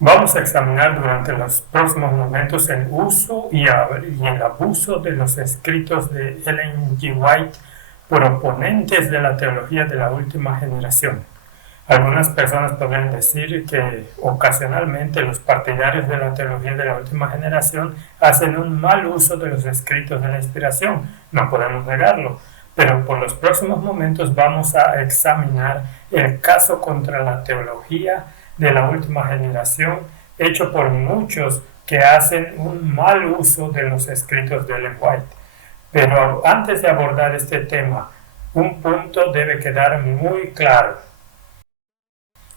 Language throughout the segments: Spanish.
Vamos a examinar durante los próximos momentos el uso y el abuso de los escritos de Ellen G. White por oponentes de la teología de la última generación. Algunas personas podrían decir que ocasionalmente los partidarios de la teología de la última generación hacen un mal uso de los escritos de la inspiración, no podemos negarlo, pero por los próximos momentos vamos a examinar el caso contra la teología de la última generación hecho por muchos que hacen un mal uso de los escritos de Ellen White. Pero antes de abordar este tema, un punto debe quedar muy claro.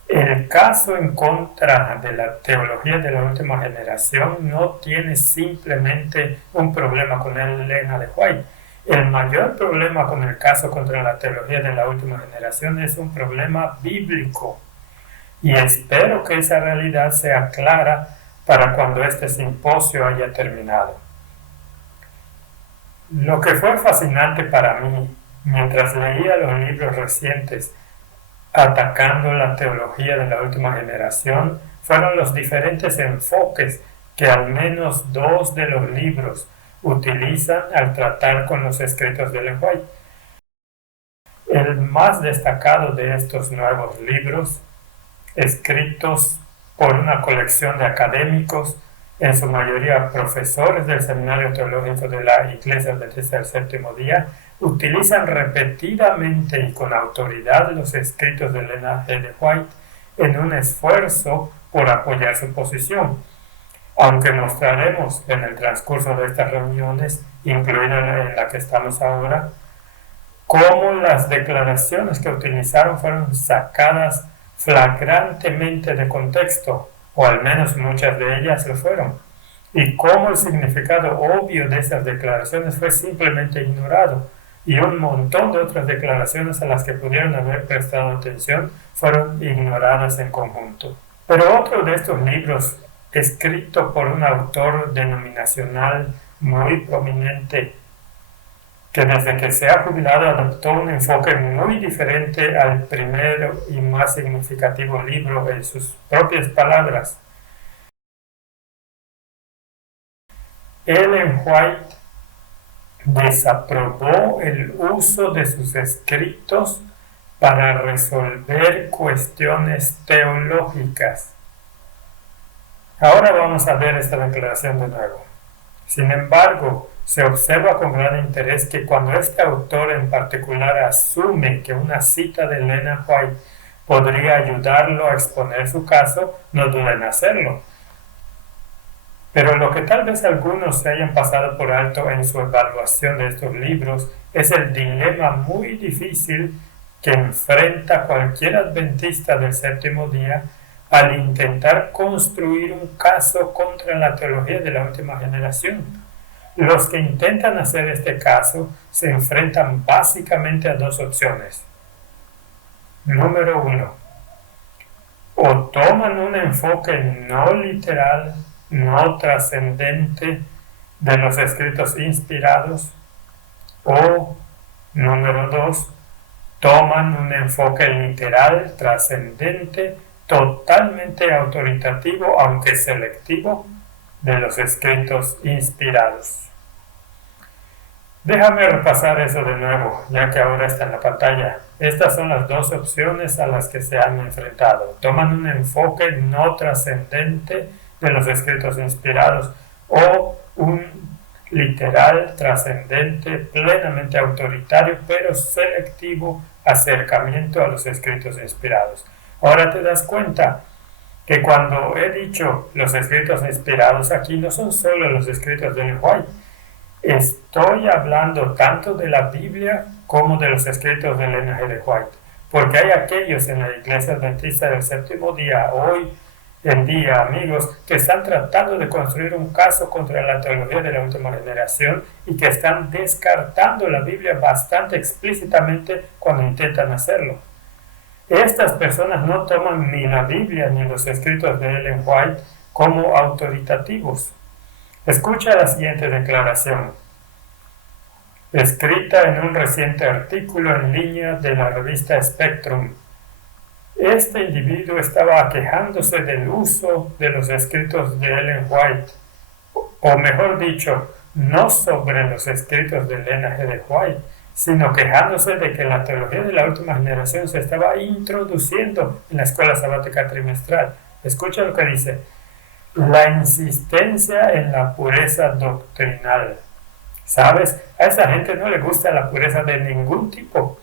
El caso en contra de la teología de la última generación no tiene simplemente un problema con Elena de White. El mayor problema con el caso contra la teología de la última generación es un problema bíblico. Y espero que esa realidad sea clara para cuando este simposio haya terminado. Lo que fue fascinante para mí mientras leía los libros recientes atacando la teología de la última generación fueron los diferentes enfoques que al menos dos de los libros utilizan al tratar con los escritos de Ellen White. El más destacado de estos nuevos libros, escritos por una colección de académicos, en su mayoría profesores del Seminario Teológico de la Iglesia Adventista del Séptimo Día, utilizan repetidamente y con autoridad los escritos de Elena G. de White en un esfuerzo por apoyar su posición. Aunque mostraremos en el transcurso de estas reuniones, incluida en la que estamos ahora, cómo las declaraciones que utilizaron fueron sacadas flagrantemente de contexto, o al menos muchas de ellas lo fueron, y cómo el significado obvio de esas declaraciones fue simplemente ignorado, y un montón de otras declaraciones a las que pudieron haber prestado atención fueron ignoradas en conjunto. Pero otro de estos libros, escrito por un autor denominacional muy prominente, que desde que se ha jubilado adoptó un enfoque muy diferente al primero y más significativo libro en sus propias palabras. Ellen White desaprobó el uso de sus escritos para resolver cuestiones teológicas. Ahora vamos a ver esta declaración de nuevo. Sin embargo, se observa con gran interés que cuando este autor en particular asume que una cita de Elena White podría ayudarlo a exponer su caso, no duda en hacerlo. Pero lo que tal vez algunos se hayan pasado por alto en su evaluación de estos libros es el dilema muy difícil que enfrenta cualquier adventista del séptimo día al intentar construir un caso contra la teología de la última generación. Los que intentan hacer este caso se enfrentan básicamente a dos opciones. Número 1. O toman un enfoque no literal, no trascendente de los escritos inspirados, o número 2. Toman un enfoque literal, trascendente, totalmente autoritativo, aunque selectivo, de los escritos inspirados. Déjame repasar eso de nuevo, ya que ahora está en la pantalla. Estas son las dos opciones a las que se han enfrentado. Toman un enfoque no trascendente de los escritos inspirados o un literal, trascendente, plenamente autoritario, pero selectivo acercamiento a los escritos inspirados. Ahora te das cuenta que cuando he dicho los escritos inspirados aquí no son solo los escritos de Ellen White. Estoy hablando tanto de la Biblia como de los escritos de Elena G. de White, porque hay aquellos en la Iglesia Adventista del Séptimo Día hoy en día, amigos, que están tratando de construir un caso contra la teología de la última generación y que están descartando la Biblia bastante explícitamente cuando intentan hacerlo. Estas personas no toman ni la Biblia ni los escritos de Ellen White como autoritativos. Escucha la siguiente declaración, escrita en un reciente artículo en línea de la revista Spectrum, Este individuo estaba quejándose del uso de los escritos de Ellen White, o mejor dicho, no sobre los escritos de Elena G. de White, sino quejándose de que la teología de la última generación se estaba introduciendo en la escuela sabática trimestral. Escucha lo que dice: la insistencia en la pureza doctrinal. ¿Sabes? A esa gente no le gusta la pureza de ningún tipo.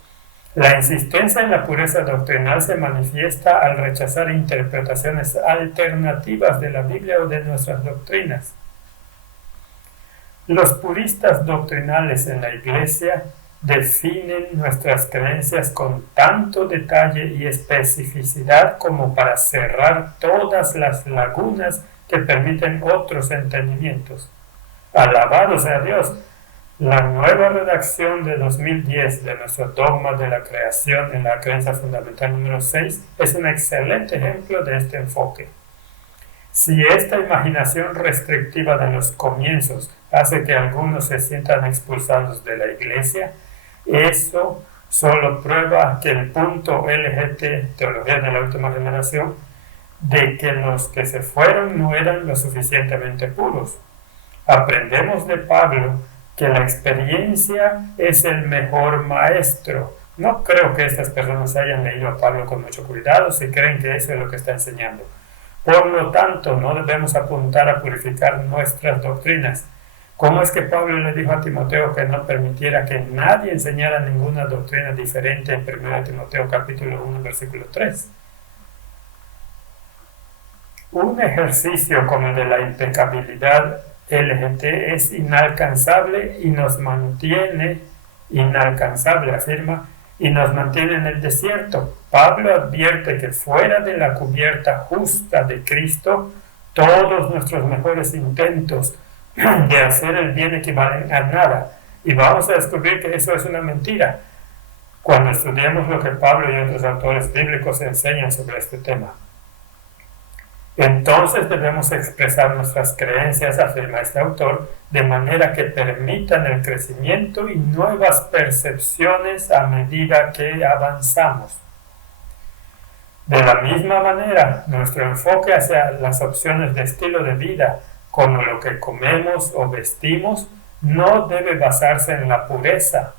La insistencia en la pureza doctrinal se manifiesta al rechazar interpretaciones alternativas de la Biblia o de nuestras doctrinas. Los puristas doctrinales en la Iglesia definen nuestras creencias con tanto detalle y especificidad como para cerrar todas las lagunas que permiten otros entendimientos. Alabado sea Dios. La nueva redacción de 2010 de nuestro dogma de la creación en la creencia fundamental número 6 es un excelente ejemplo de este enfoque. Si esta imaginación restrictiva de los comienzos hace que algunos se sientan expulsados de la Iglesia, eso solo prueba que el punto LGT, teología de la última generación, de que los que se fueron no eran lo suficientemente puros. Aprendemos de Pablo que la experiencia es el mejor maestro. No creo que estas personas hayan leído a Pablo con mucho cuidado si creen que eso es lo que está enseñando. Por lo tanto, no debemos apuntar a purificar nuestras doctrinas. ¿Cómo es que Pablo le dijo a Timoteo que no permitiera que nadie enseñara ninguna doctrina diferente en 1 Timoteo capítulo 1, versículo 3? Un ejercicio como el de la impecabilidad LGT es inalcanzable y nos mantiene, inalcanzable afirma, y nos mantiene en el desierto. Pablo advierte que fuera de la cubierta justa de Cristo, todos nuestros mejores intentos de hacer el bien equivalen a nada. Y vamos a descubrir que eso es una mentira cuando estudiemos lo que Pablo y otros autores bíblicos enseñan sobre este tema. Entonces debemos expresar nuestras creencias, afirma este autor, de manera que permitan el crecimiento y nuevas percepciones a medida que avanzamos. De la misma manera, nuestro enfoque hacia las opciones de estilo de vida, como lo que comemos o vestimos, no debe basarse en la pureza.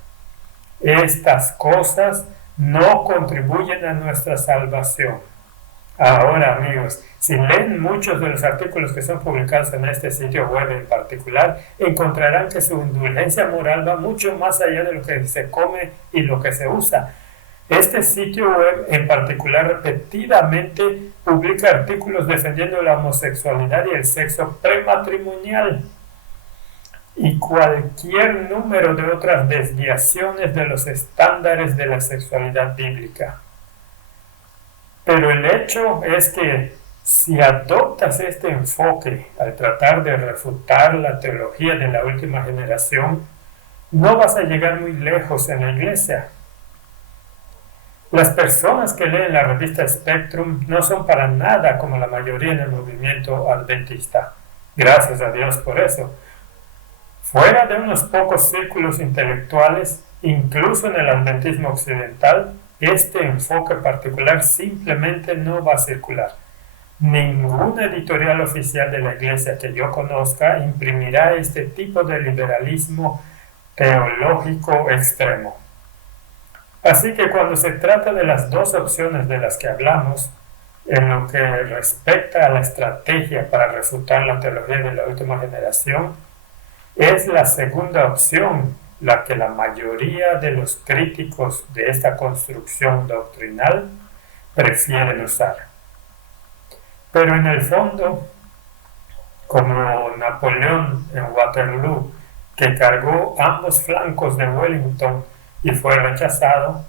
Estas cosas no contribuyen a nuestra salvación. Ahora, amigos, si leen muchos de los artículos que son publicados en este sitio web en particular, encontrarán que su indulgencia moral va mucho más allá de lo que se come y lo que se usa. Este sitio web en particular repetidamente publica artículos defendiendo la homosexualidad y el sexo prematrimonial y cualquier número de otras desviaciones de los estándares de la sexualidad bíblica. Pero el hecho es que si adoptas este enfoque al tratar de refutar la teología de la última generación, no vas a llegar muy lejos en la iglesia. Las personas que leen la revista Spectrum no son para nada como la mayoría en el movimiento adventista. Gracias a Dios por eso. Fuera de unos pocos círculos intelectuales, incluso en el adventismo occidental, este enfoque particular simplemente no va a circular. Ninguna editorial oficial de la iglesia que yo conozca imprimirá este tipo de liberalismo teológico extremo. Así que cuando se trata de las dos opciones de las que hablamos, en lo que respecta a la estrategia para refutar la teología de la última generación, es la segunda opción la que la mayoría de los críticos de esta construcción doctrinal prefieren usar. Pero en el fondo, como Napoleón en Waterloo, que cargó ambos flancos de Wellington y fue rechazado,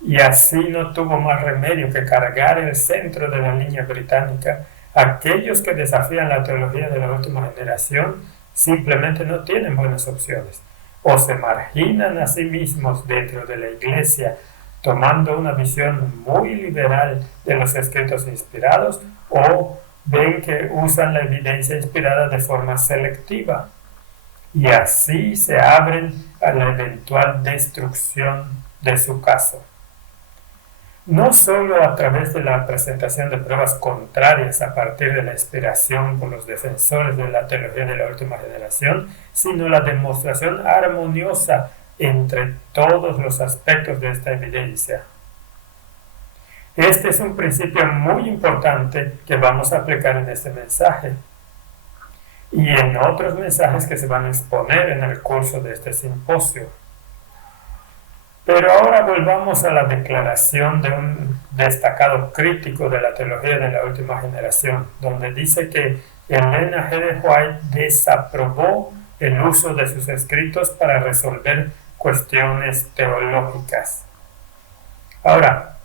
y así no tuvo más remedio que cargar el centro de la línea británica, aquellos que desafían la teología de la última generación simplemente no tienen buenas opciones. O se marginan a sí mismos dentro de la iglesia, tomando una visión muy liberal de los escritos inspirados, o ven que usan la evidencia inspirada de forma selectiva, y así se abren a la eventual destrucción de su caso. no solo a través de la presentación de pruebas contrarias a partir de la inspiración por los defensores de la teología de la última generación, sino la demostración armoniosa entre todos los aspectos de esta evidencia. Este es un principio muy importante que vamos a aplicar en este mensaje y en otros mensajes que se van a exponer en el curso de este simposio. Pero ahora volvamos a la declaración de un destacado crítico de la teología de la última generación, donde dice que Elena G. de White desaprobó el uso de sus escritos para resolver cuestiones teológicas. Ahora,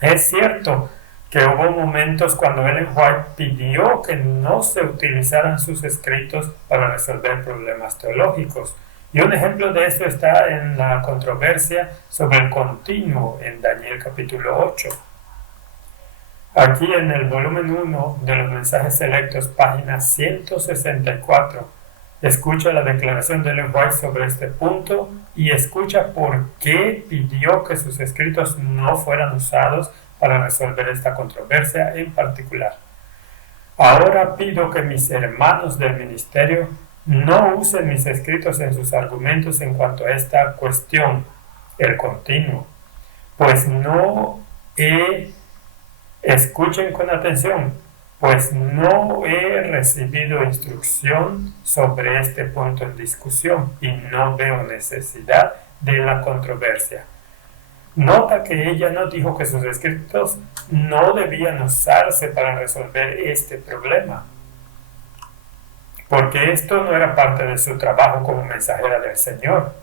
es cierto que hubo momentos cuando Ellen White pidió que no se utilizaran sus escritos para resolver problemas teológicos. Y un ejemplo de esto está en la controversia sobre el continuo en Daniel capítulo 8. Aquí en el volumen 1 de los mensajes selectos, página 164, escucha la declaración de Ellen White sobre este punto y escucha por qué pidió que sus escritos no fueran usados para resolver esta controversia en particular. Ahora pido que mis hermanos del ministerio no usen mis escritos en sus argumentos en cuanto a esta cuestión, el continuo, pues escuchen con atención, pues no he recibido instrucción sobre este punto en discusión y no veo necesidad de la controversia. Nota que ella no dijo que sus escritos no debían usarse para resolver este problema, porque esto no era parte de su trabajo como mensajera del Señor.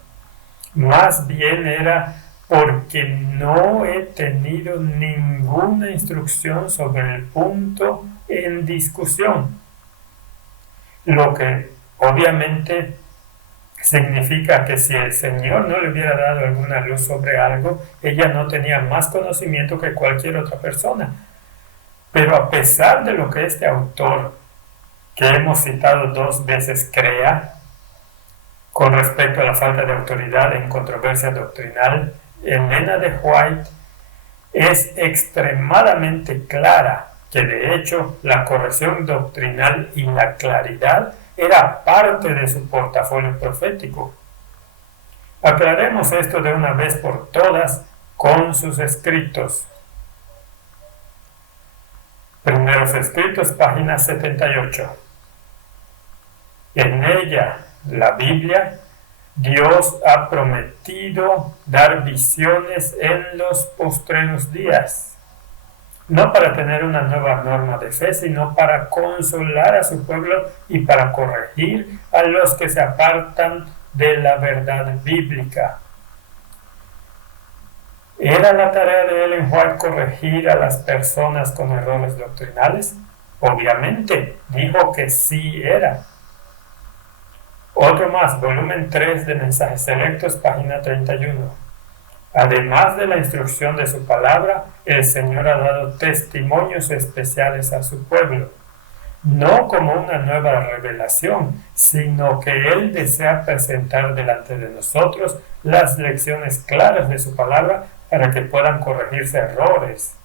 Más bien era porque no he tenido ninguna instrucción sobre el punto en discusión. Lo que obviamente significa que si el Señor no le hubiera dado alguna luz sobre algo, ella no tenía más conocimiento que cualquier otra persona. Pero a pesar de lo que este autor, que hemos citado 2 veces, crea con respecto a la falta de autoridad en controversia doctrinal, Elena de White es extremadamente clara que de hecho la corrección doctrinal y la claridad era parte de su portafolio profético. Aclaremos esto de una vez por todas con sus escritos. Primeros escritos, página 78. En ella, la Biblia, Dios ha prometido dar visiones en los postreros días, no para tener una nueva norma de fe, sino para consolar a su pueblo y para corregir a los que se apartan de la verdad bíblica. ¿Era la tarea de Ellen White corregir a las personas con errores doctrinales? Obviamente, dijo que sí era. Otro más, volumen 3 de Mensajes Selectos, página 31. Además de la instrucción de su palabra, el Señor ha dado testimonios especiales a su pueblo, no como una nueva revelación, sino que Él desea presentar delante de nosotros las lecciones claras de su palabra para que puedan corregirse errores,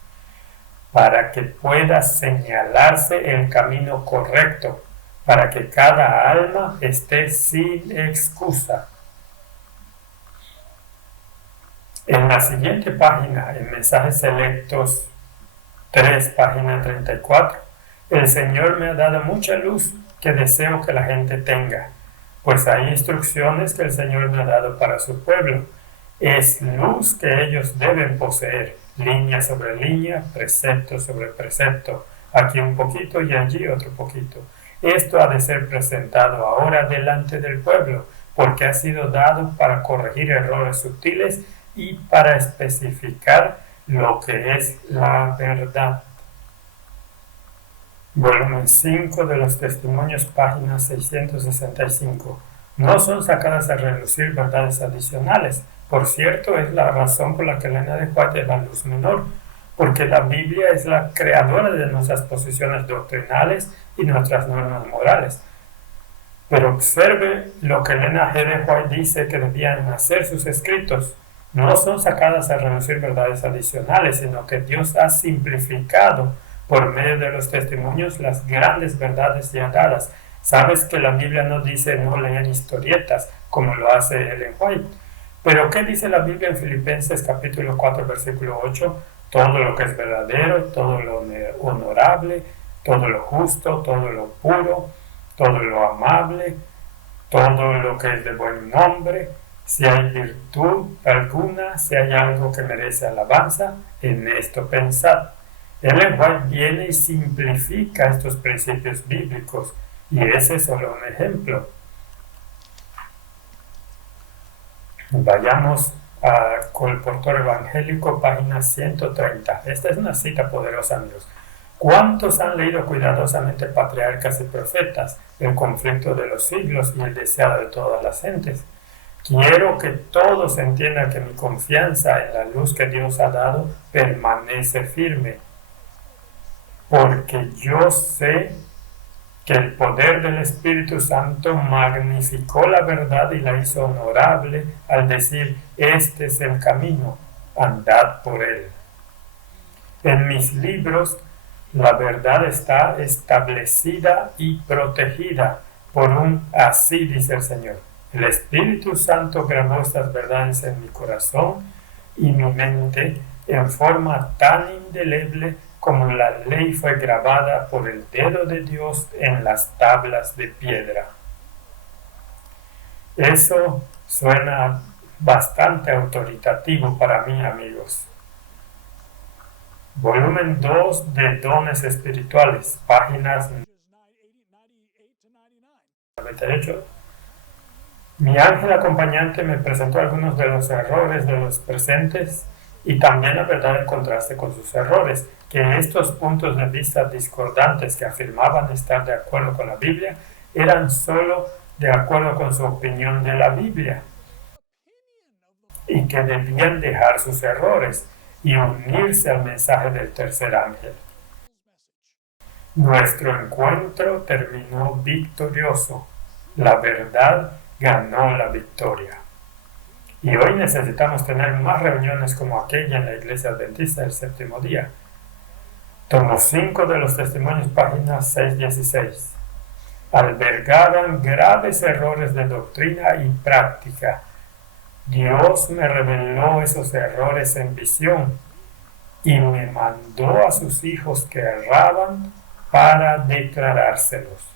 para que pueda señalarse el camino correcto, para que cada alma esté sin excusa. En la siguiente página, en Mensajes Selectos 3, página 34, el Señor me ha dado mucha luz que deseo que la gente tenga, pues hay instrucciones que el Señor me ha dado para su pueblo. Es luz que ellos deben poseer, línea sobre línea, precepto sobre precepto, aquí un poquito y allí otro poquito. Esto ha de ser presentado ahora delante del pueblo, porque ha sido dado para corregir errores sutiles y para especificar lo que es la verdad. Volumen 5 de los Testimonios, página 665. No son sacadas a relucir verdades adicionales. Por cierto, es la razón por la que Elena de White es la luz menor, porque la Biblia es la creadora de nuestras posiciones doctrinales y nuestras normas morales. Pero observe lo que Elena G. de White dice que debían hacer sus escritos. no son sacadas a relucir verdades adicionales, sino que Dios ha simplificado por medio de los testimonios las grandes verdades ya dadas. Sabes que la Biblia no dice no leer historietas, como lo hace Ellen White. Pero ¿qué dice la Biblia en Filipenses capítulo 4, versículo 8? Todo lo que es verdadero, todo lo honorable, todo lo justo, todo lo puro, todo lo amable, todo lo que es de buen nombre, si hay virtud alguna, si hay algo que merece alabanza, en esto pensad. Ellen White viene y simplifica estos principios bíblicos, y ese es solo un ejemplo. Vayamos a Colportor Evangélico, página 130. Esta es una cita poderosa, amigos. ¿Cuántos han leído cuidadosamente Patriarcas y Profetas, el conflicto de los siglos y el deseado de todas las gentes? Quiero que todos entiendan que mi confianza en la luz que Dios ha dado permanece firme, porque yo sé que el poder del Espíritu Santo magnificó la verdad y la hizo honorable al decir, este es el camino, andad por él. En mis libros, la verdad está establecida y protegida por un así dice el Señor. El Espíritu Santo grabó estas verdades en mi corazón y mi mente en forma tan indeleble como la ley fue grabada por el dedo de Dios en las tablas de piedra. Eso suena bastante autoritativo para mí, amigos. Volumen 2 de Dones Espirituales, páginas 98. Mi ángel acompañante me presentó algunos de los errores de los presentes y también la verdad en contraste con sus errores, que estos puntos de vista discordantes que afirmaban estar de acuerdo con la Biblia eran solo de acuerdo con su opinión de la Biblia y que debían dejar sus errores y unirse al mensaje del tercer ángel. Nuestro encuentro terminó victorioso. La verdad ganó la victoria. Y hoy necesitamos tener más reuniones como aquella en la Iglesia Adventista del Séptimo Día. Tomo 5 de los testimonios, páginas 6-16. Albergaban graves errores de doctrina y práctica. Dios me reveló esos errores en visión y me mandó a sus hijos que erraban para declarárselos.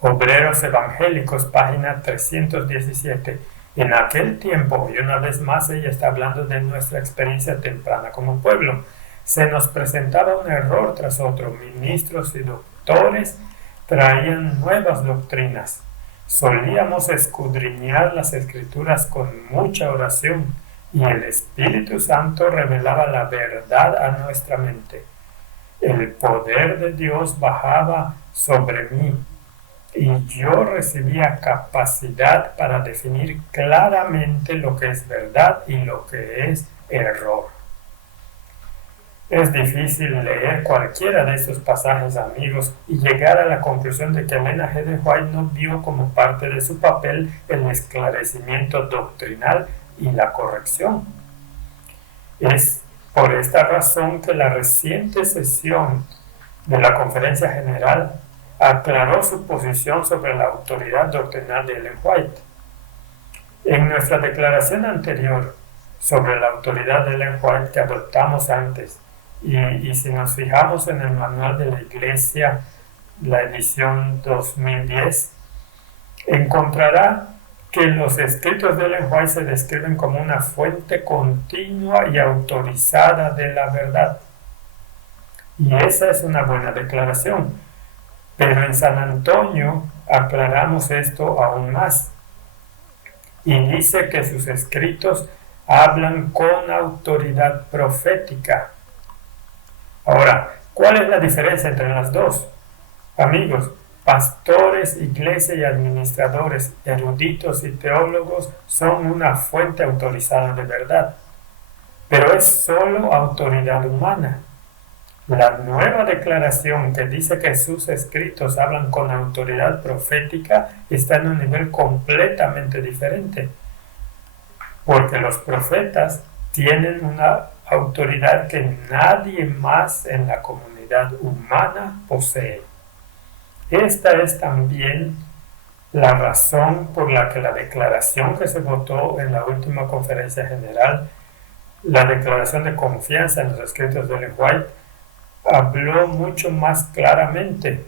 Obreros Evangélicos, página 317. En aquel tiempo, y una vez más ella está hablando de nuestra experiencia temprana como pueblo, se nos presentaba un error tras otro. Ministros y doctores traían nuevas doctrinas. Solíamos escudriñar las Escrituras con mucha oración y el Espíritu Santo revelaba la verdad a nuestra mente. El poder de Dios bajaba sobre mí y yo recibía capacidad para definir claramente lo que es verdad y lo que es error. Es difícil leer cualquiera de estos pasajes, amigos, y llegar a la conclusión de que Elena G. de White no vio como parte de su papel el esclarecimiento doctrinal y la corrección. Es por esta razón que la reciente sesión de la Conferencia General aclaró su posición sobre la autoridad doctrinal de Ellen White. En nuestra declaración anterior sobre la autoridad de Ellen White que adoptamos antes, y si nos fijamos en el manual de la Iglesia, la edición 2010, encontrará que los escritos de Ellen White se describen como una fuente continua y autorizada de la verdad. Y esa es una buena declaración. Pero en San Antonio aclaramos esto aún más. Y dice que sus escritos hablan con autoridad profética. Ahora, ¿cuál es la diferencia entre las dos? Amigos, pastores, iglesia y administradores, eruditos y teólogos son una fuente autorizada de verdad, pero es solo autoridad humana. La nueva declaración que dice que sus escritos hablan con autoridad profética está en un nivel completamente diferente. porque los profetas tienen una autoridad que nadie más en la comunidad humana posee. Esta es también la razón por la que la declaración que se votó en la última conferencia general, la declaración de confianza en los escritos de Ellen White, habló mucho más claramente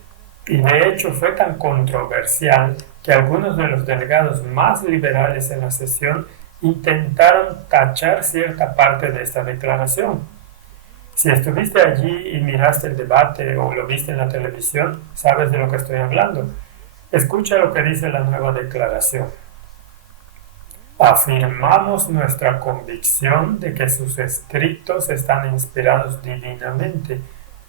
y de hecho fue tan controversial que algunos de los delegados más liberales en la sesión intentaron tachar cierta parte de esta declaración. Si estuviste allí y miraste el debate o lo viste en la televisión, sabes de lo que estoy hablando. Escucha lo que dice la nueva declaración. Afirmamos nuestra convicción de que sus escritos están inspirados divinamente,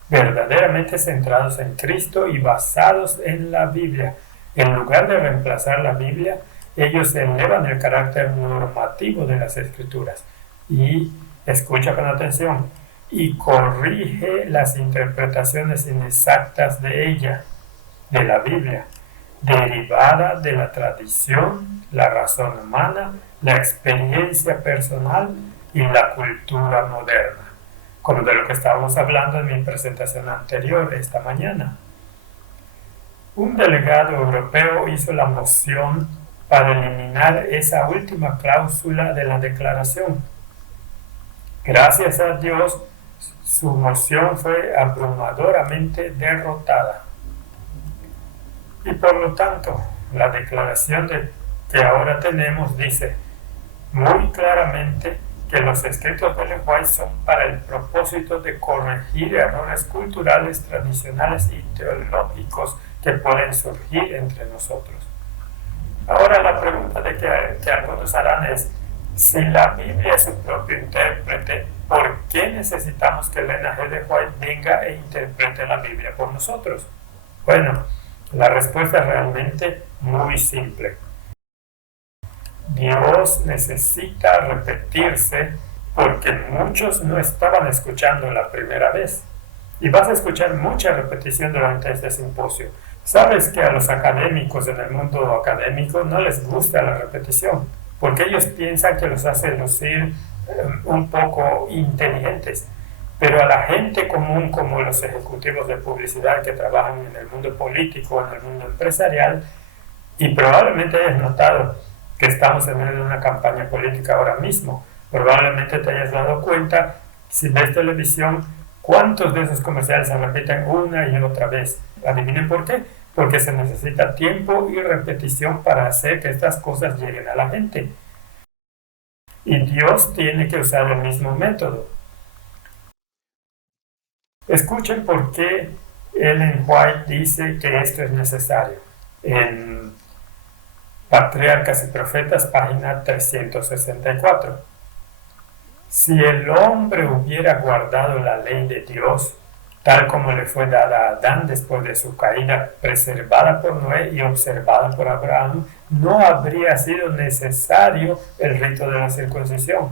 verdaderamente centrados en Cristo y basados en la Biblia. En lugar de reemplazar la Biblia, ellos elevan el carácter normativo de las Escrituras y, escucha con atención, y corrige las interpretaciones inexactas de ella, de la Biblia, derivada de la tradición, la razón humana, la experiencia personal y la cultura moderna, como de lo que estábamos hablando en mi presentación anterior esta mañana. Un delegado europeo hizo la moción para eliminar esa última cláusula de la declaración. Gracias a Dios, su moción fue abrumadoramente derrotada. Y por lo tanto, la declaración que ahora tenemos dice muy claramente que los escritos de Ellen White son para el propósito de corregir errores culturales, tradicionales y teológicos que pueden surgir entre nosotros. Ahora la pregunta que algunos harán es, si la Biblia es su propio intérprete, ¿por qué necesitamos que Elena G. de White venga e interprete la Biblia por nosotros? Bueno, la respuesta es realmente muy simple. Dios necesita repetirse porque muchos no estaban escuchando la primera vez. Y vas a escuchar mucha repetición durante este simposio. Sabes que a los académicos en el mundo académico no les gusta la repetición, porque ellos piensan que los hace lucir un poco inteligentes. Pero a la gente común, como los ejecutivos de publicidad que trabajan en el mundo político, en el mundo empresarial, y probablemente hayas notado que estamos en medio de una campaña política ahora mismo, probablemente te hayas dado cuenta, si ves televisión, cuántos de esos comerciales se repiten una y otra vez. ¿Adivinen por qué? Porque se necesita tiempo y repetición para hacer que estas cosas lleguen a la gente. Y Dios tiene que usar el mismo método. Escuchen por qué Ellen White dice que esto es necesario. En Patriarcas y Profetas, página 364. Si el hombre hubiera guardado la ley de Dios, tal como le fue dada a Adán después de su caída, preservada por Noé y observada por Abraham, no habría sido necesario el rito de la circuncisión.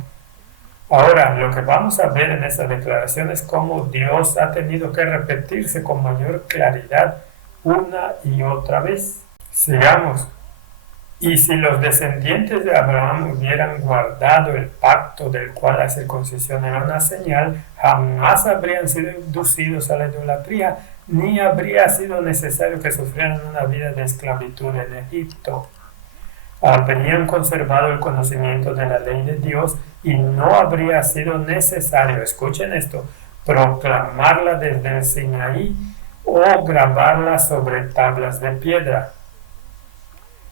Ahora, lo que vamos a ver en esta declaración es cómo Dios ha tenido que repetirse con mayor claridad una y otra vez. Sigamos. Y si los descendientes de Abraham hubieran guardado el pacto del cual la circuncisión era una señal, jamás habrían sido inducidos a la idolatría, ni habría sido necesario que sufrieran una vida de esclavitud en Egipto. Habrían conservado el conocimiento de la ley de Dios y no habría sido necesario, escuchen esto, proclamarla desde el Sinaí o grabarla sobre tablas de piedra.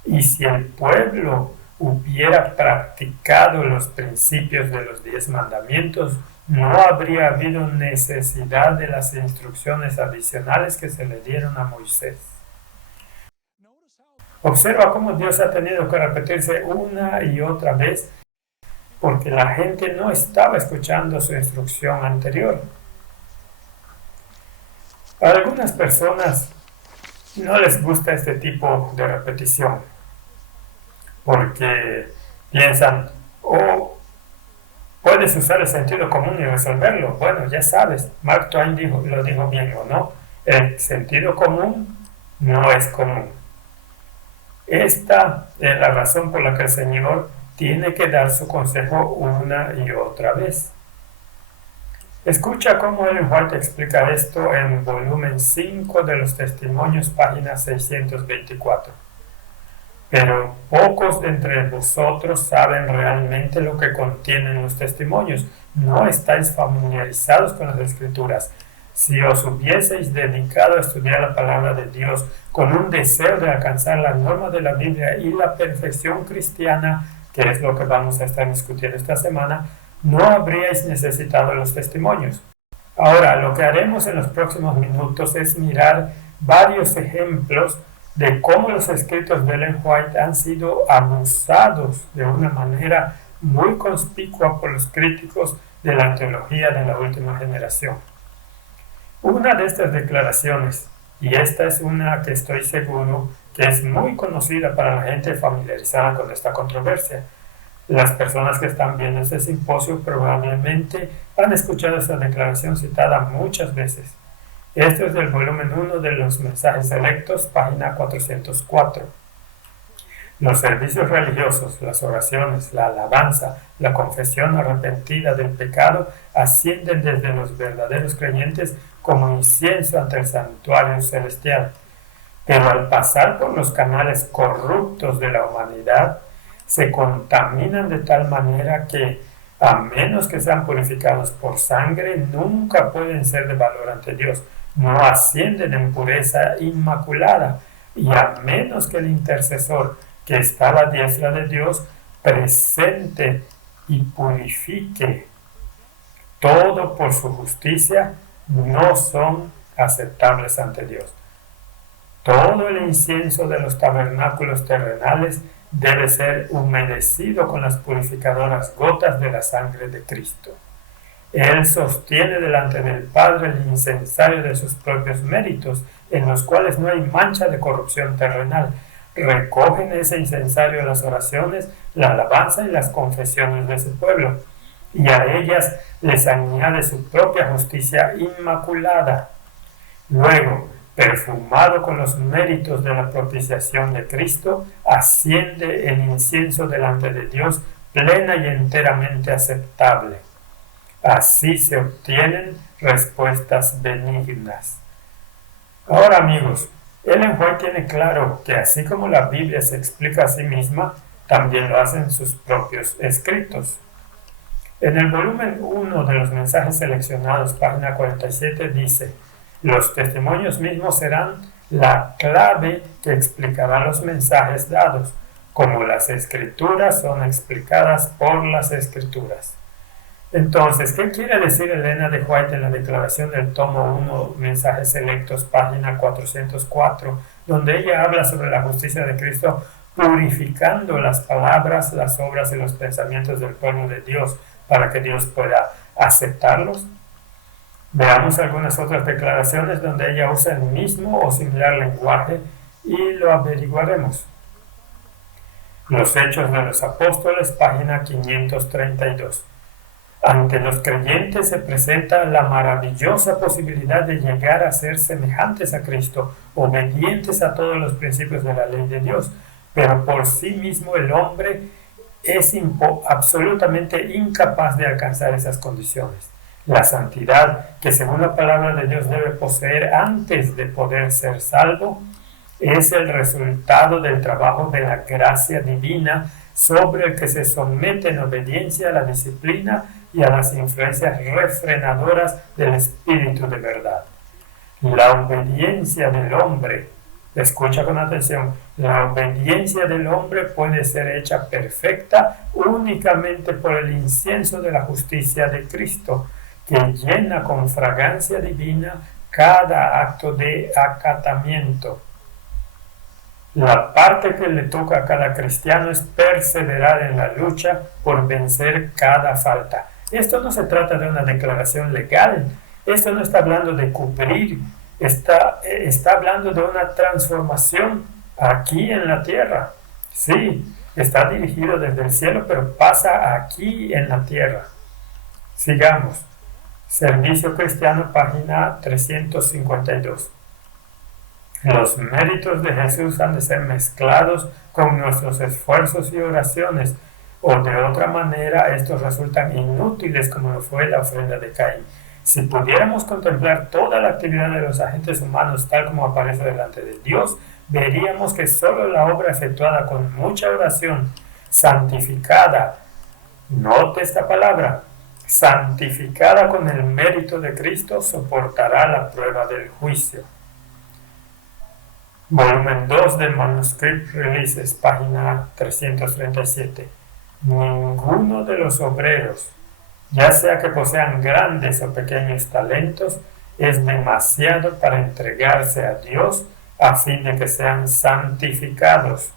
Y si el pueblo hubiera practicado los principios de los 10 mandamientos, no habría habido necesidad de las instrucciones adicionales que se le dieron a Moisés. Observa cómo Dios ha tenido que repetirse una y otra vez porque la gente no estaba escuchando su instrucción anterior. A algunas personas no les gusta este tipo de repetición porque piensan, puedes usar el sentido común y resolverlo. Bueno, ya sabes, Mark Twain lo dijo bien, ¿o no? El sentido común no es común. Esta es la razón por la que el Señor tiene que dar su consejo una y otra vez. Escucha cómo Ellen White explica esto en volumen 5 de los Testimonios, página 624. Pero pocos de entre vosotros saben realmente lo que contienen los testimonios. No estáis familiarizados con las Escrituras. Si os hubieseis dedicado a estudiar la palabra de Dios con un deseo de alcanzar la norma de la Biblia y la perfección cristiana, que es lo que vamos a estar discutiendo esta semana, no habríais necesitado los testimonios. Ahora, lo que haremos en los próximos minutos es mirar varios ejemplos de cómo los escritos de Ellen White han sido abusados de una manera muy conspicua por los críticos de la teología de la última generación. Una de estas declaraciones, y esta es una que estoy seguro que es muy conocida para la gente familiarizada con esta controversia. Las personas que están viendo este simposio probablemente han escuchado esta declaración citada muchas veces. Esto es del volumen 1 de los mensajes selectos, página 404. Los servicios religiosos, las oraciones, la alabanza, la confesión arrepentida del pecado ascienden desde los verdaderos creyentes como incienso ante el santuario celestial. Pero al pasar por los canales corruptos de la humanidad, se contaminan de tal manera que, a menos que sean purificados por sangre, nunca pueden ser de valor ante Dios. No ascienden en pureza inmaculada, y a menos que el intercesor que está a la diestra de Dios presente y purifique todo por su justicia, no son aceptables ante Dios. Todo el incienso de los tabernáculos terrenales debe ser humedecido con las purificadoras gotas de la sangre de Cristo. Él sostiene delante del Padre el incensario de sus propios méritos, en los cuales no hay mancha de corrupción terrenal. Recogen ese incensario las oraciones, la alabanza y las confesiones de su pueblo, y a ellas les añade su propia justicia inmaculada. Luego, perfumado con los méritos de la propiciación de Cristo, asciende el incienso delante de Dios plena y enteramente aceptable. Así se obtienen respuestas benignas. Ahora, amigos, Ellen White tiene claro que así como la Biblia se explica a sí misma, también lo hacen sus propios escritos. En el volumen 1 de los mensajes seleccionados, página 47, dice: los testimonios mismos serán la clave que explicará los mensajes dados, como las Escrituras son explicadas por las Escrituras. Entonces, ¿qué quiere decir Elena de White en la declaración del tomo 1, mensajes selectos, página 404, donde ella habla sobre la justicia de Cristo, purificando las palabras, las obras y los pensamientos del pueblo de Dios para que Dios pueda aceptarlos? Veamos algunas otras declaraciones donde ella usa el mismo o similar lenguaje y lo averiguaremos. Los Hechos de los Apóstoles, página 532. Ante los creyentes se presenta la maravillosa posibilidad de llegar a ser semejantes a Cristo, obedientes a todos los principios de la ley de Dios, pero por sí mismo el hombre es absolutamente incapaz de alcanzar esas condiciones. La santidad que según la palabra de Dios debe poseer antes de poder ser salvo es el resultado del trabajo de la gracia divina sobre el que se somete en obediencia a la disciplina y a las influencias refrenadoras del Espíritu de verdad. La obediencia del hombre, escucha con atención, la obediencia del hombre puede ser hecha perfecta únicamente por el incienso de la justicia de Cristo, que llena con fragancia divina cada acto de acatamiento. La parte que le toca a cada cristiano es perseverar en la lucha por vencer cada falta. Esto no se trata de una declaración legal, esto no está hablando de cubrir, está hablando de una transformación aquí en la tierra. Sí, está dirigido desde el cielo, pero pasa aquí en la tierra. Sigamos. Servicio Cristiano, página 352. Los méritos de Jesús han de ser mezclados con nuestros esfuerzos y oraciones o de otra manera estos resultan inútiles como lo fue la ofrenda de Caín. Si pudiéramos contemplar toda la actividad de los agentes humanos tal como aparece delante de Dios, veríamos que solo la obra efectuada con mucha oración, santificada, note esta palabra, santificada con el mérito de Cristo, soportará la prueba del juicio. Volumen 2 del Manuscript Releases, página 337. Ninguno de los obreros, ya sea que posean grandes o pequeños talentos, es demasiado para entregarse a Dios a fin de que sean santificados.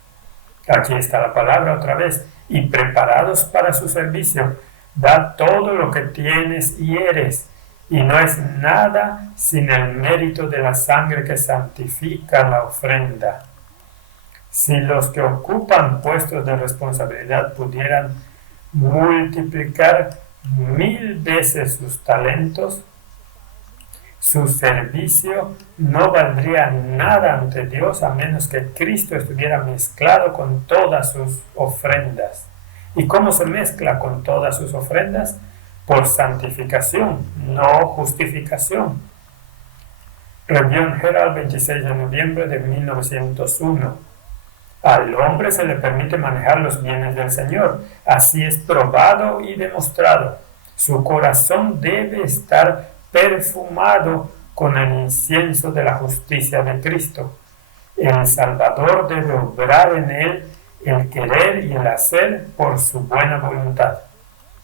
Aquí está la palabra otra vez, y preparados para su servicio. Da todo lo que tienes y eres, y no es nada sin el mérito de la sangre que santifica la ofrenda. Si los que ocupan puestos de responsabilidad pudieran multiplicar 1000 veces sus talentos, su servicio no valdría nada ante Dios a menos que Cristo estuviera mezclado con todas sus ofrendas. ¿Y cómo se mezcla con todas sus ofrendas? Por santificación, no justificación. Review Herald, 26 de noviembre de 1901. Al hombre se le permite manejar los bienes del Señor. Así es probado y demostrado. Su corazón debe estar perfumado con el incienso de la justicia de Cristo. El Salvador debe obrar en él el querer y el hacer por su buena voluntad.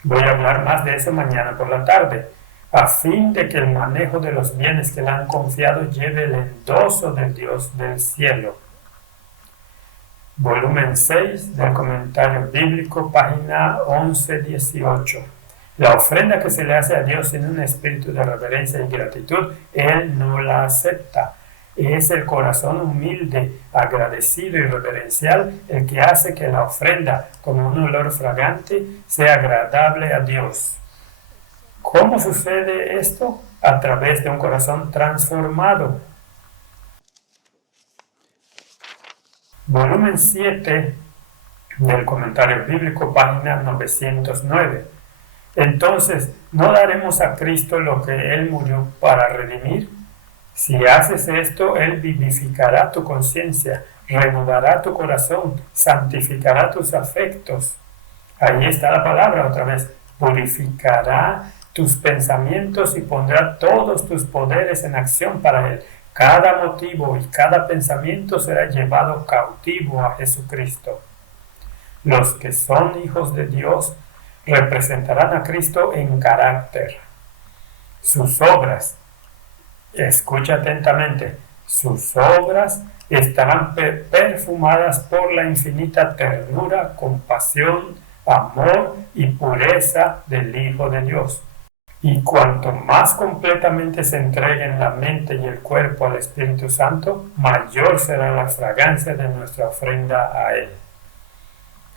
Voy a hablar más de eso mañana por la tarde, a fin de que el manejo de los bienes que le han confiado lleve el endoso del Dios del cielo. Volumen 6 del Comentario Bíblico, página 11-18. La ofrenda que se le hace a Dios en un espíritu de reverencia y gratitud, Él no la acepta. Es el corazón humilde, agradecido y reverencial el que hace que la ofrenda, como un olor fragante, sea agradable a Dios. ¿Cómo sucede esto? A través de un corazón transformado. Volumen 7 del Comentario Bíblico, página 909. Entonces, ¿no daremos a Cristo lo que Él murió para redimir? Si haces esto, Él vivificará tu conciencia, renovará tu corazón, santificará tus afectos. Ahí está la palabra otra vez. Purificará tus pensamientos y pondrá todos tus poderes en acción para Él. Cada motivo y cada pensamiento será llevado cautivo a Jesucristo. Los que son hijos de Dios representarán a Cristo en carácter. Sus obras, escucha atentamente, sus obras estarán perfumadas por la infinita ternura, compasión, amor y pureza del Hijo de Dios. Y cuanto más completamente se entreguen la mente y el cuerpo al Espíritu Santo, mayor será la fragancia de nuestra ofrenda a Él.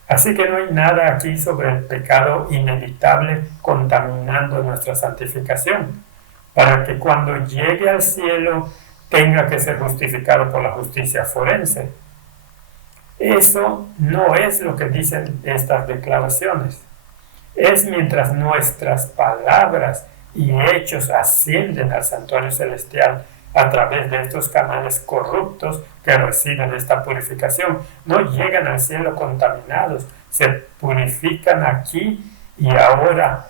Así que no hay nada aquí sobre el pecado inevitable contaminando nuestra santificación, para que cuando llegue al cielo tenga que ser justificado por la justicia forense. Eso no es lo que dicen estas declaraciones. Es mientras nuestras palabras y hechos ascienden al santuario celestial a través de estos canales corruptos que reciben esta purificación. No llegan al cielo contaminados, se purifican aquí y ahora,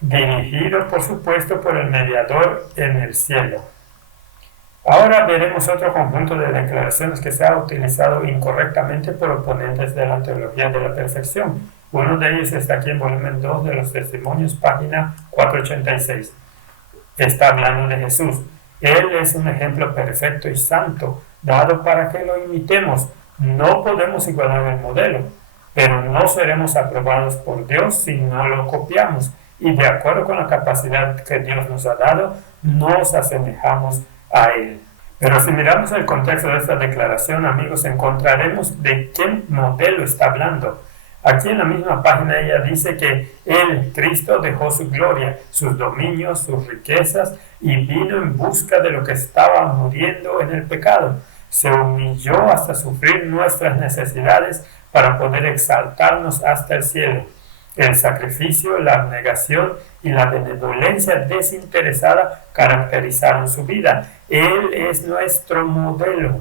dirigidos por supuesto por el mediador en el cielo. Ahora veremos otro conjunto de declaraciones que se ha utilizado incorrectamente por oponentes de la teología de la perfección. Uno de ellos está aquí en volumen 2 de los Testimonios, página 486. Está hablando de Jesús. Él es un ejemplo perfecto y santo, dado para que lo imitemos. No podemos igualar el modelo, pero no seremos aprobados por Dios si no lo copiamos. Y de acuerdo con la capacidad que Dios nos ha dado, nos asemejamos a Él. Pero si miramos el contexto de esta declaración, amigos, encontraremos de qué modelo está hablando. Aquí en la misma página ella dice que Él, Cristo, dejó su gloria, sus dominios, sus riquezas y vino en busca de lo que estaba muriendo en el pecado. se humilló hasta sufrir nuestras necesidades para poder exaltarnos hasta el cielo. El sacrificio, la abnegación y la benevolencia desinteresada caracterizaron su vida. Él es nuestro modelo.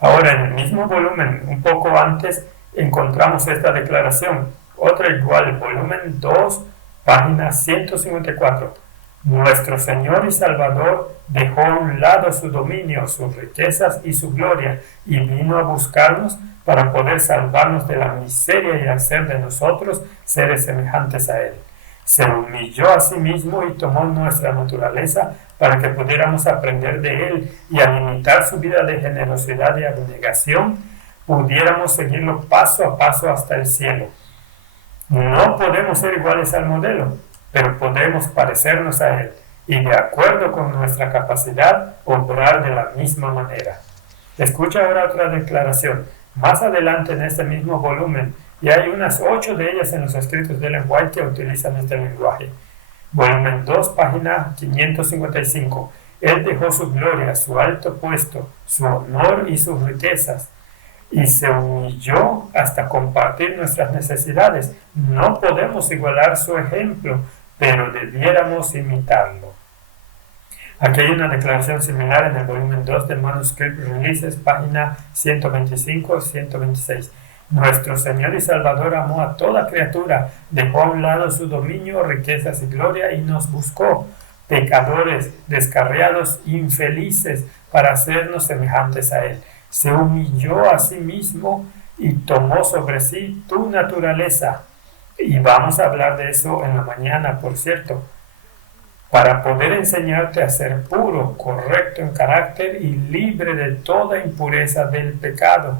Ahora, en el mismo volumen, un poco antes, encontramos esta declaración. Otra igual, volumen 2, página 154. Nuestro Señor y Salvador dejó a un lado su dominio, sus riquezas y su gloria, y vino a buscarnos para poder salvarnos de la miseria y hacer de nosotros seres semejantes a Él. Se humilló a sí mismo y tomó nuestra naturaleza para que pudiéramos aprender de Él, y al imitar su vida de generosidad y abnegación, pudiéramos seguirlo paso a paso hasta el cielo. No podemos ser iguales al modelo, pero podemos parecernos a Él y, de acuerdo con nuestra capacidad, obrar de la misma manera. Escucha ahora otra declaración, más adelante en este mismo volumen, y hay unas 8 de ellas en los escritos de Ellen White que utilizan este lenguaje. Volumen 2, página 555. Él dejó su gloria, su alto puesto, su honor y sus riquezas, y se humilló hasta compartir nuestras necesidades. No podemos igualar su ejemplo, pero debiéramos imitarlo. Aquí hay una declaración similar en el volumen 2 de Manuscript Releases, página 125-126. Nuestro Señor y Salvador amó a toda criatura, dejó a un lado su dominio, riquezas y gloria y nos buscó, pecadores, descarriados, infelices, para hacernos semejantes a Él. Se humilló a sí mismo y tomó sobre sí tu naturaleza. Y vamos a hablar de eso en la mañana, por cierto, para poder enseñarte a ser puro, correcto en carácter y libre de toda impureza del pecado,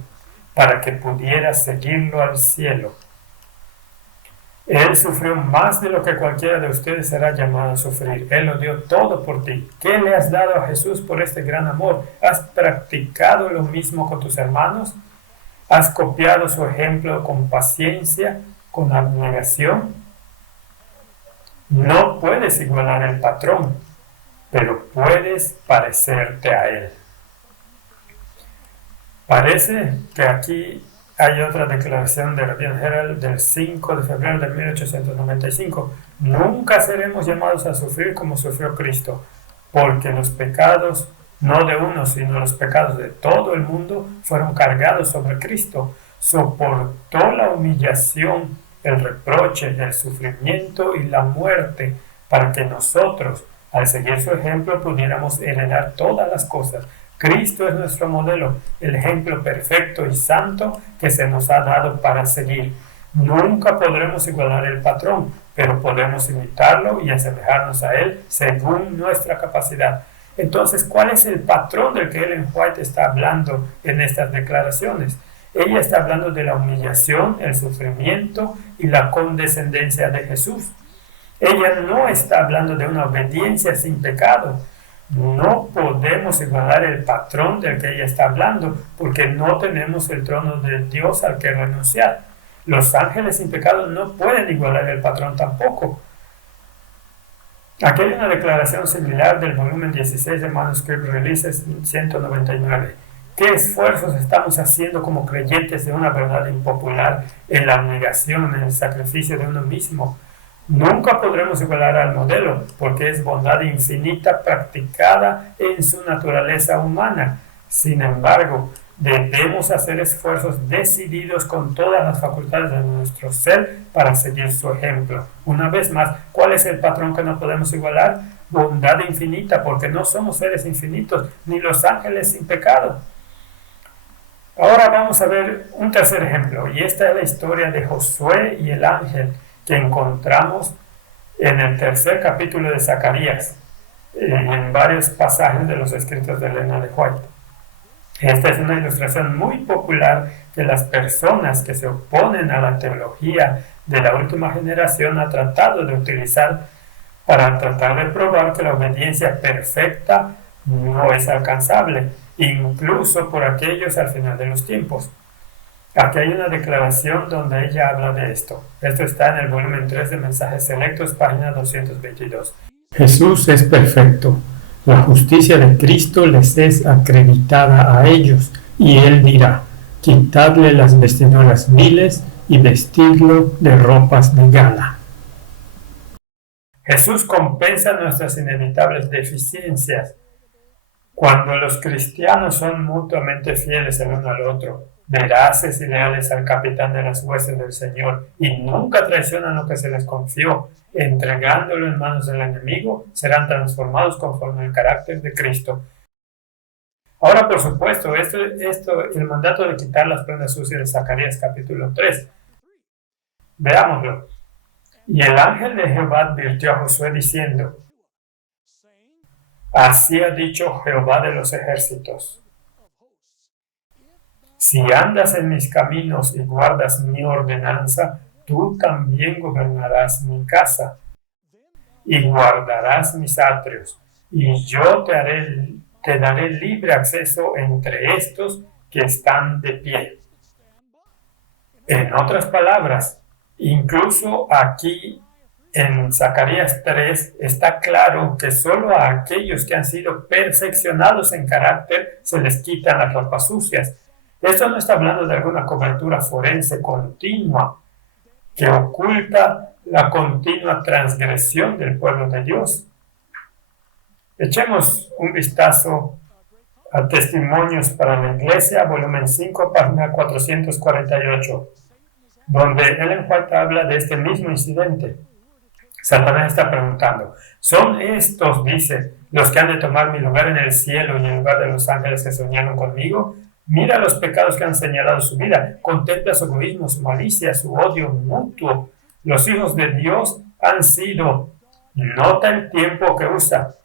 para que pudieras seguirlo al cielo. Él sufrió más de lo que cualquiera de ustedes será llamado a sufrir. Él lo dio todo por ti. ¿Qué le has dado a Jesús por este gran amor? ¿Has practicado lo mismo con tus hermanos? ¿Has copiado su ejemplo con paciencia, con abnegación? No puedes igualar al patrón, pero puedes parecerte a él. Parece que aquí hay otra declaración de Rabbi Herald del 5 de febrero de 1895. Nunca seremos llamados a sufrir como sufrió Cristo, porque los pecados, no de uno, sino los pecados de todo el mundo, fueron cargados sobre Cristo. Soportó la humillación, el reproche, el sufrimiento y la muerte, para que nosotros, al seguir su ejemplo, pudiéramos heredar todas las cosas. Cristo es nuestro modelo, el ejemplo perfecto y santo que se nos ha dado para seguir. Nunca podremos igualar el patrón, pero podemos imitarlo y asemejarnos a él según nuestra capacidad. Entonces, ¿cuál es el patrón del que Ellen White está hablando en estas declaraciones? Ella está hablando de la humillación, el sufrimiento y la condescendencia de Jesús. Ella no está hablando de una obediencia sin pecado. No podemos igualar el patrón del que ella está hablando, porque no tenemos el trono de Dios al que renunciar. Los ángeles sin pecado no pueden igualar el patrón tampoco. Aquí hay una declaración similar del volumen 16 de Manuscript Releases 199. ¿Qué esfuerzos estamos haciendo como creyentes de una verdad impopular en la abnegación, en el sacrificio de uno mismo? Nunca podremos igualar al modelo, porque es bondad infinita practicada en su naturaleza humana. Sin embargo, debemos hacer esfuerzos decididos con todas las facultades de nuestro ser para seguir su ejemplo. Una vez más, ¿cuál es el patrón que no podemos igualar? Bondad infinita, porque no somos seres infinitos, ni los ángeles sin pecado. Ahora vamos a ver un tercer ejemplo, y esta es la historia de Josué y el ángel que encontramos en el tercer capítulo de Zacarías, en varios pasajes de los escritos de Ellen White. Esta es una ilustración muy popular que las personas que se oponen a la teología de la última generación han tratado de utilizar para tratar de probar que la obediencia perfecta no es alcanzable, incluso por aquellos al final de los tiempos. Aquí hay una declaración donde ella habla de esto. Esto está en el volumen 3 de Mensajes Selectos, página 222. Jesús es perfecto. La justicia de Cristo les es acreditada a ellos, y Él dirá: quitadle las vestiduras viles y vestidlo de ropas de gala. Jesús compensa nuestras inevitables deficiencias cuando los cristianos son mutuamente fieles el uno al otro, veraces y leales al capitán de las huestes del Señor, y nunca traicionan lo que se les confió, entregándolo en manos del enemigo, serán transformados conforme al carácter de Cristo. Ahora, por supuesto, el mandato de quitar las prendas sucias de Zacarías capítulo 3. Veámoslo. Y el ángel de Jehová advirtió a Josué diciendo: así ha dicho Jehová de los ejércitos: si andas en mis caminos y guardas mi ordenanza, tú también gobernarás mi casa y guardarás mis atrios, y yo te daré libre acceso entre estos que están de pie. En otras palabras, incluso aquí en Zacarías 3 está claro que solo a aquellos que han sido perfeccionados en carácter se les quitan las ropas sucias. Esto no está hablando de alguna cobertura forense continua que oculta la continua transgresión del pueblo de Dios. Echemos un vistazo a Testimonios para la Iglesia, volumen 5, página 448, donde Ellen White habla de este mismo incidente. Satanás está preguntando: ¿son estos, dice, los que han de tomar mi lugar en el cielo y en lugar de los ángeles que soñaron conmigo? Mira los pecados que han señalado su vida, contempla su egoísmo, su malicia, su odio mutuo. Los hijos de Dios han sido, nota el tiempo que usa,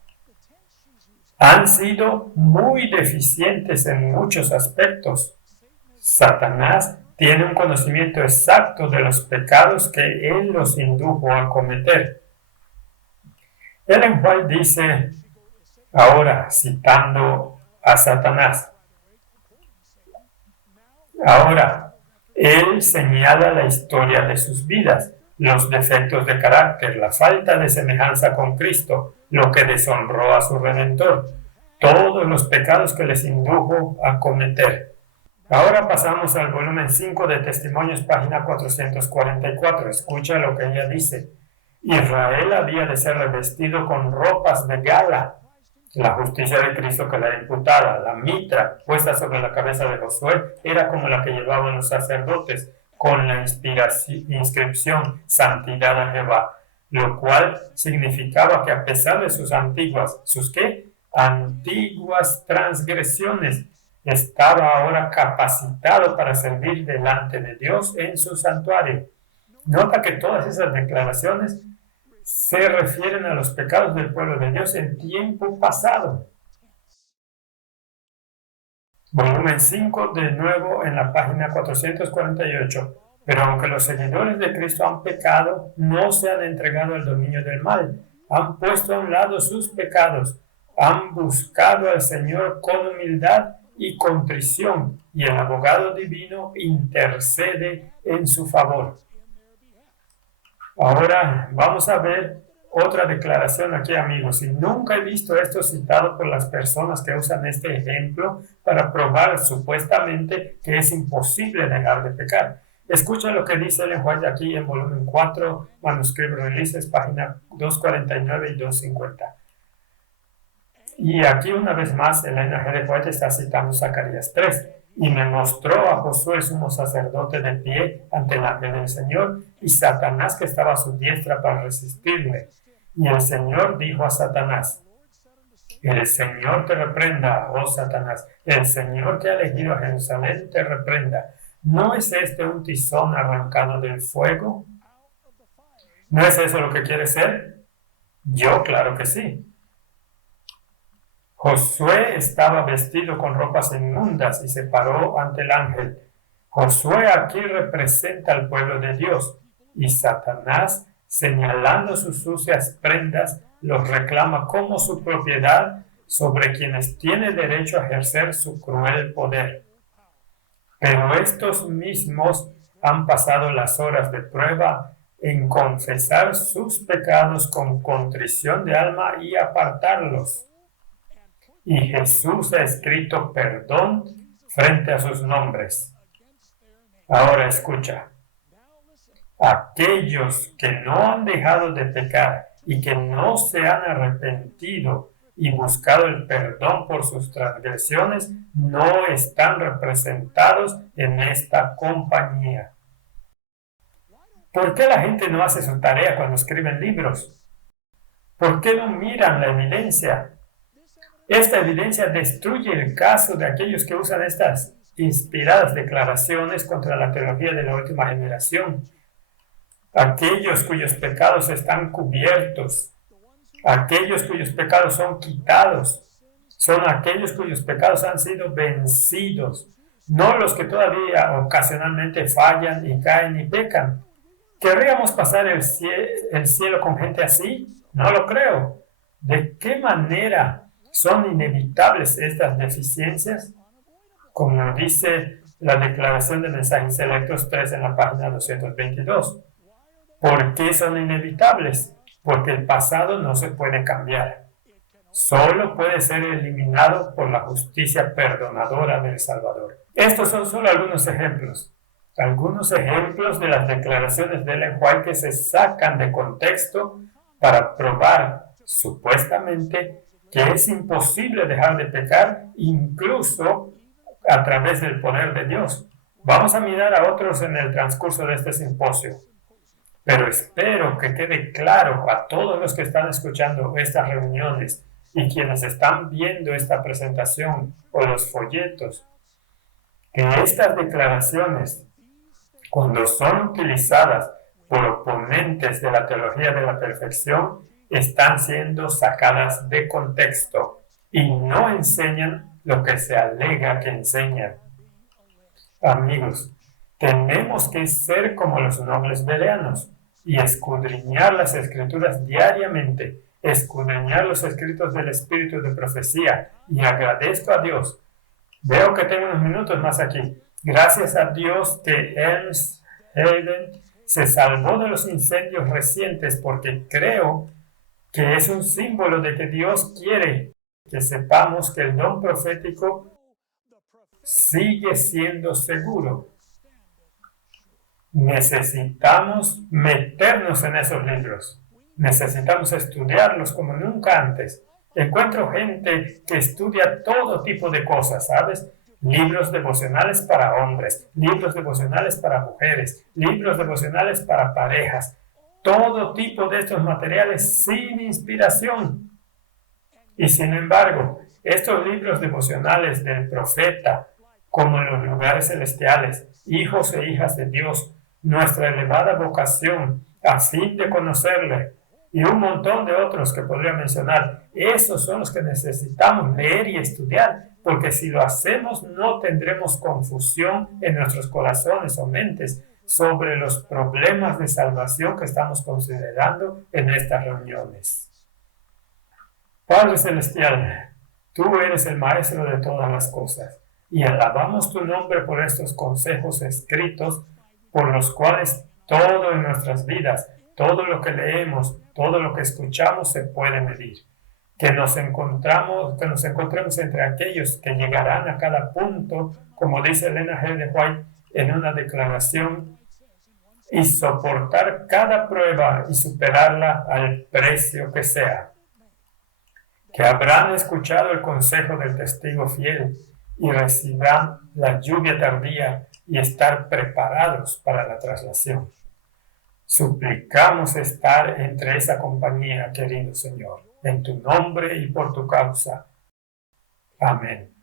han sido muy deficientes en muchos aspectos. Satanás tiene un conocimiento exacto de los pecados que él los indujo a cometer. Ellen White dice, ahora citando a Satanás, ahora él señala la historia de sus vidas, los defectos de carácter, la falta de semejanza con Cristo, lo que deshonró a su Redentor, todos los pecados que les indujo a cometer. Ahora pasamos al volumen 5 de Testimonios, página 444. Escucha lo que ella dice. Israel había de ser revestido con ropas de gala. La justicia de Cristo que la imputada, la mitra puesta sobre la cabeza de Josué, era como la que llevaban los sacerdotes, con la inscripción Santidad a Jehová, lo cual significaba que a pesar de sus antiguas transgresiones, estaba ahora capacitado para servir delante de Dios en su santuario. Nota que todas esas declaraciones se refieren a los pecados del pueblo de Dios en tiempo pasado. Volumen 5, de nuevo en la página 448. Pero aunque los seguidores de Cristo han pecado, no se han entregado al dominio del mal. Han puesto a un lado sus pecados. Han buscado al Señor con humildad y contrición, y el abogado divino intercede en su favor. Ahora vamos a ver otra declaración aquí, amigos, y nunca he visto esto citado por las personas que usan este ejemplo para probar supuestamente que es imposible dejar de pecar. Escucha lo que dice Ellen White aquí en volumen 4, Manuscript Releases, página 249 y 250. Y aquí una vez más el G. de White está citando Zacarías 3. Y me mostró a Josué sumo sacerdote de pie ante el ángel del Señor, y Satanás que estaba a su diestra para resistirle. Y el Señor dijo a Satanás: el Señor te reprenda, oh Satanás, el Señor que ha elegido a Jerusalén te reprenda. ¿No es este un tizón arrancado del fuego? ¿No es eso lo que quiere ser? Yo, claro que sí. Josué estaba vestido con ropas inmundas y se paró ante el ángel. Josué aquí representa al pueblo de Dios, y Satanás, señalando sus sucias prendas, los reclama como su propiedad sobre quienes tiene derecho a ejercer su cruel poder. Pero estos mismos han pasado las horas de prueba en confesar sus pecados con contrición de alma y apartarlos. y Jesús ha escrito perdón frente a sus nombres. Ahora escucha. Aquellos que no han dejado de pecar y que no se han arrepentido y buscado el perdón por sus transgresiones no están representados en esta compañía. ¿Por qué la gente no hace su tarea cuando escriben libros? ¿Por qué no miran la evidencia? Esta evidencia destruye el caso de aquellos que usan estas inspiradas declaraciones contra la teología de la última generación. Aquellos cuyos pecados están cubiertos, aquellos cuyos pecados son quitados, son aquellos cuyos pecados han sido vencidos, no los que todavía ocasionalmente fallan y caen y pecan. ¿Querríamos pasar el cielo con gente así? No lo creo. ¿De qué manera son inevitables estas deficiencias? Como dice la Declaración de Mensajes Selectos 3 en la página 222. ¿Por qué son inevitables? Porque el pasado no se puede cambiar. Solo puede ser eliminado por la justicia perdonadora del Salvador. Estos son solo algunos ejemplos de las declaraciones de Ellen White que se sacan de contexto para probar, supuestamente, que es imposible dejar de pecar, incluso a través del poder de Dios. Vamos a mirar a otros en el transcurso de este simposio. Pero espero que quede claro a todos los que están escuchando estas reuniones y quienes están viendo esta presentación o los folletos, que estas declaraciones, cuando son utilizadas por oponentes de la teología de la perfección, están siendo sacadas de contexto y no enseñan lo que se alega que enseñan. Amigos, tenemos que ser como los nobles bereanos y escudriñar las escrituras diariamente, escudriñar los escritos del espíritu de profecía, y agradezco a Dios. Veo que tengo unos minutos más aquí. Gracias a Dios que Ernst Haden se salvó de los incendios recientes, porque creo que es un símbolo de que Dios quiere que sepamos que el don profético sigue siendo seguro. Necesitamos meternos en esos libros. Necesitamos estudiarlos como nunca antes. Encuentro gente que estudia todo tipo de cosas, ¿sabes? Libros devocionales para hombres, libros devocionales para mujeres, libros devocionales para parejas. Todo tipo de estos materiales sin inspiración. Y sin embargo, estos libros devocionales del profeta, como los lugares celestiales, hijos e hijas de Dios, nuestra elevada vocación a fin de conocerle, y un montón de otros que podría mencionar, esos son los que necesitamos leer y estudiar, porque si lo hacemos no tendremos confusión en nuestros corazones o mentes sobre los problemas de salvación que estamos considerando en estas reuniones. Padre Celestial, tú eres el maestro de todas las cosas, y alabamos tu nombre por estos consejos escritos, por los cuales todo en nuestras vidas, todo lo que leemos, todo lo que escuchamos se puede medir. Que nos encontremos entre aquellos que llegarán a cada punto, como dice Elena G. de White en una declaración, y soportar cada prueba y superarla al precio que sea. Que habrán escuchado el consejo del testigo fiel y recibirán la lluvia tardía y estar preparados para la traslación. Suplicamos estar entre esa compañía, querido Señor, en tu nombre y por tu causa. Amén.